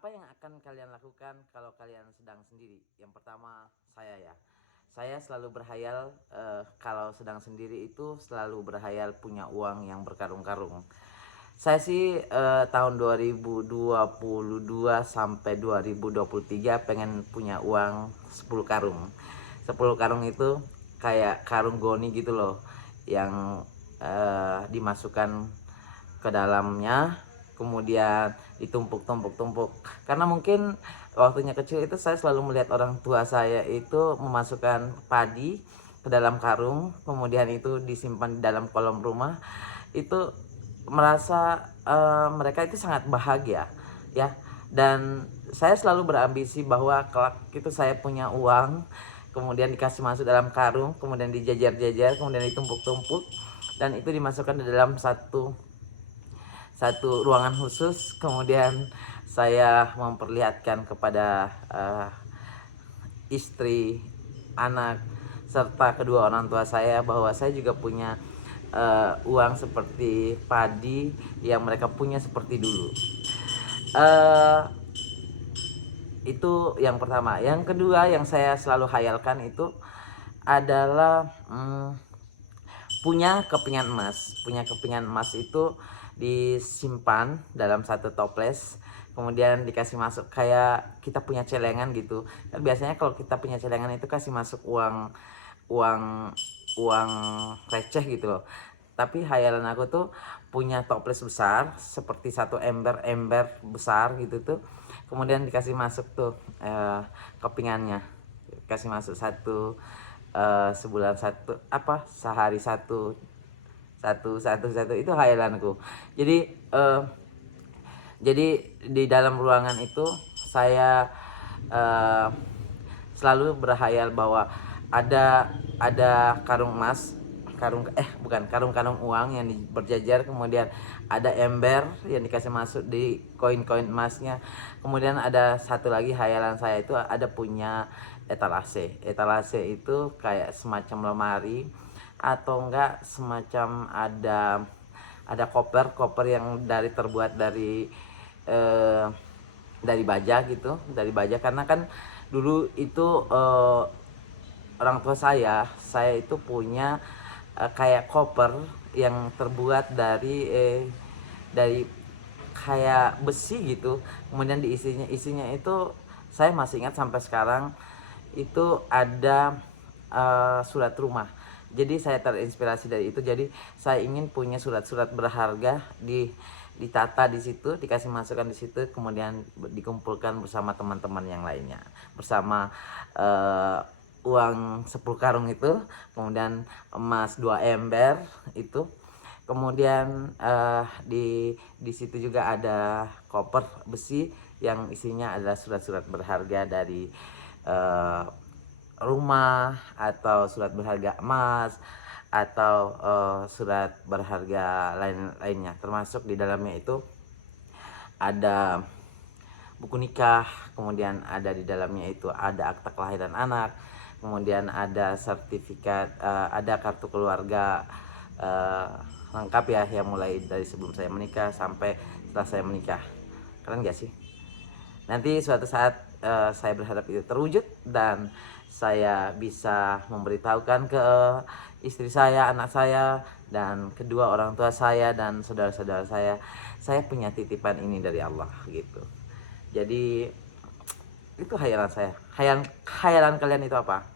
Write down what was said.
Apa yang akan kalian lakukan kalau kalian sedang sendiri? Yang pertama saya selalu berhayal, kalau sedang sendiri itu selalu berhayal punya uang yang berkarung-karung. Saya sih, tahun 2022 sampai 2023 pengen punya uang 10 karung. 10 karung itu kayak karung goni gitu loh, yang dimasukkan ke dalamnya, kemudian ditumpuk-tumpuk-tumpuk. Karena mungkin waktunya kecil itu saya selalu melihat orang tua saya itu memasukkan padi ke dalam karung, kemudian itu disimpan di dalam kolong rumah. Itu merasa mereka itu sangat bahagia ya. Dan saya selalu berambisi bahwa kelak itu saya punya uang, kemudian dikasih masuk dalam karung, kemudian dijajar-jajar, kemudian ditumpuk-tumpuk, dan itu dimasukkan di dalam satu ruangan khusus. Kemudian saya memperlihatkan kepada istri, anak, serta kedua orang tua saya bahwa saya juga punya uang seperti padi yang mereka punya seperti dulu. uh, itu yang pertama. Yang kedua yang saya selalu hayalkan itu adalah punya kepingan emas itu disimpan dalam satu toples, kemudian dikasih masuk kayak kita punya celengan gitu kan. Biasanya kalau kita punya celengan itu kasih masuk uang uang uang receh gitu loh. Tapi hayalan aku tuh punya toples besar seperti satu ember besar gitu tuh, kemudian dikasih masuk tuh kepingannya, kasih masuk satu, sebulan satu, apa, sehari satu itu hayalanku. Jadi di dalam ruangan itu saya uh, selalu berhayal bahwa ada karung emas, bukan, karung-karung uang yang berjajar, kemudian ada ember yang dikasih masuk di koin-koin emasnya. Kemudian ada satu lagi hayalan saya itu ada punya etalase itu kayak semacam lemari, atau enggak semacam ada koper yang terbuat eh, dari baja gitu, dari baja. Karena kan dulu itu orang tua saya itu punya kayak koper yang terbuat dari kayak besi gitu, kemudian isinya itu saya masih ingat sampai sekarang. Itu ada surat rumah. Jadi saya terinspirasi dari itu. Jadi saya ingin punya surat-surat berharga ditata di situ, dikasih masukan di situ, kemudian dikumpulkan bersama teman-teman yang lainnya, bersama uang 10 karung itu, kemudian emas 2 ember itu. Kemudian di situ juga ada koper besi yang isinya adalah surat-surat berharga dari rumah, atau surat berharga emas, atau surat berharga lainnya. Termasuk di dalamnya itu ada buku nikah, kemudian ada di dalamnya itu ada akta kelahiran anak, kemudian ada sertifikat, ada kartu keluarga lengkap ya, yang mulai dari sebelum saya menikah sampai setelah saya menikah. Keren gak sih? Nanti suatu saat saya berharap itu terwujud dan saya bisa memberitahukan ke istri saya, anak saya, dan kedua orang tua saya dan saudara-saudara saya punya titipan ini dari Allah gitu. Jadi itu hayalan saya. Hayalan kalian itu apa?